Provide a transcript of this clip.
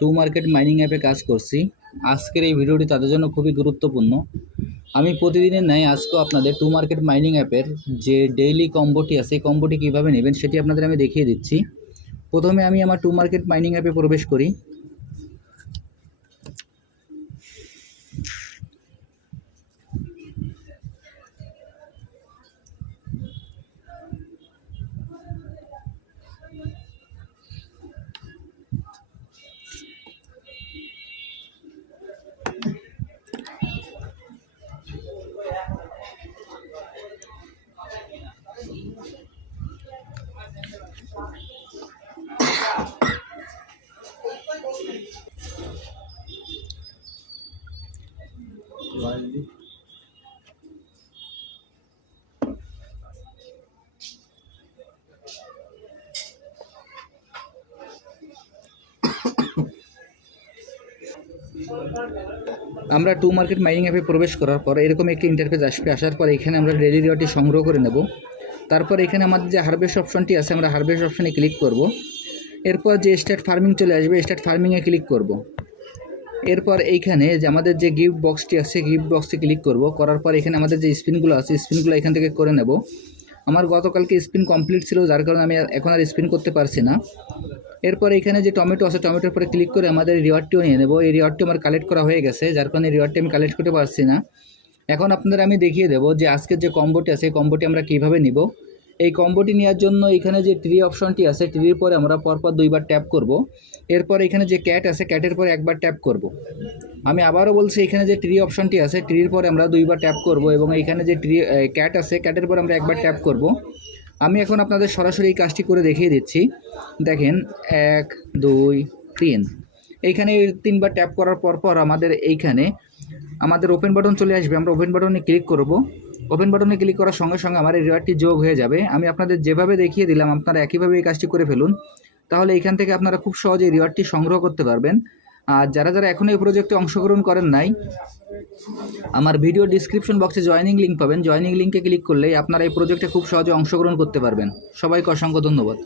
To market mining অ্যাপে কাজ করছি। আজকের এই ভিডিওটি তাদের জন্য খুবই গুরুত্বপূর্ণ। আমি প্রতিদিনের ন্যায় আজকেও আপনাদের টু মার্কেট মাইনিং অ্যাপের যে ডেইলি কম্বোটি আছে, এই কম্বোটি কীভাবে নেবেন সেটি আপনাদের আমি দেখিয়ে দিচ্ছি। প্রথমে আমি আমার টু মার্কেট মাইনিং অ্যাপে প্রবেশ করি। আমরা টু মার্কেট মাইনিং অ্যাপে প্রবেশ করার পর এরকম একটি ইন্টারফেস আসবে। আসার পর এখানে আমরা ডেলি রিওয়ার্ডটি সংগ্রহ করে নেব। তারপর এখানে আমাদের যে হারভেস্ট অপশনটি আছে, আমরা হারভেস্ট অপশনে ক্লিক করব। এরপর যে স্টার্ট ফার্মিং চলে আসবে স্টার্ট ফার্মিংয়ে ক্লিক করব। এরপর এইখানে যে আমাদের যে গিফট বক্সটি আছে গিফট বক্সে ক্লিক করব। করার পর এখানে আমাদের যে স্পিনগুলো আছে স্পিনগুলো এখান থেকে করে নেব। আমার গতকালকে স্পিন কমপ্লিট ছিল, যার কারণে আমি এখন আর স্পিন করতে পারছি না। এরপর এখানে যে টমেটো আছে, টমেটোর পরে ক্লিক করে আমাদের রিওয়ার্ডটিও নিয়ে নেব। এই রিওয়ার্ডটি আমার কালেক্ট করা হয়ে গেছে, যার কারণে রিওয়ার্ডটি আমি কালেক্ট করতে পারছি না। এখন আপনাদের আমি দেখিয়ে দেবো যে আজকের যে কম্বোটি আছে, এই কম্বোটি আমরা কীভাবে নিব। এই কম্বোটি নেওয়ার জন্য এখানে যে ট্রি অপশনটি আছে ট্রির পরে আমরা পরপর দুইবার ট্যাপ করব। এরপর এখানে যে ক্যাট আছে ক্যাটের পরে একবার ট্যাপ করব। আমি আবারও বলছি, এখানে যে ট্রি অপশনটি আছে ট্রির পরে আমরা দুইবার ট্যাপ করব এবং এখানে যে ট্রি ক্যাট আছে ক্যাটের পরে আমরা একবার ট্যাপ করব। আমি এখন আপনাদের সরাসরি এই কাজটি করে দেখিয়ে দিচ্ছি। দেখেন, এক, দুই, তিন। এইখানে তিনবার ট্যাপ করার পর পর আমাদের এইখানে, আমাদের ওপেন বাটন চলে আসবে। আমরা ওপেন বাটনে ক্লিক করব। ওপেন বাটনে ক্লিক করার সঙ্গে সঙ্গে আমার এই রিওয়ার্ডটি যোগ হয়ে যাবে। আমি আপনাদের যেভাবে দেখিয়ে দিলাম, আপনারা একইভাবে এই কাজটি করে ফেলুন। তাহলে এখান থেকে আপনারা খুব সহজে রিওয়ার্ডটি সংগ্রহ করতে পারবেন। আর যারা যারা এখনও এই প্রজেক্টে অংশগ্রহণ করেন নাই, আমার ভিডিও ডিসক্রিপশন বক্সে জয়নিং লিঙ্ক পাবেন। জয়নিং লিঙ্কে ক্লিক করলেই আপনারা এই প্রজেক্টে খুব সহজে অংশগ্রহণ করতে পারবেন। সবাইকে অসংখ্য ধন্যবাদ।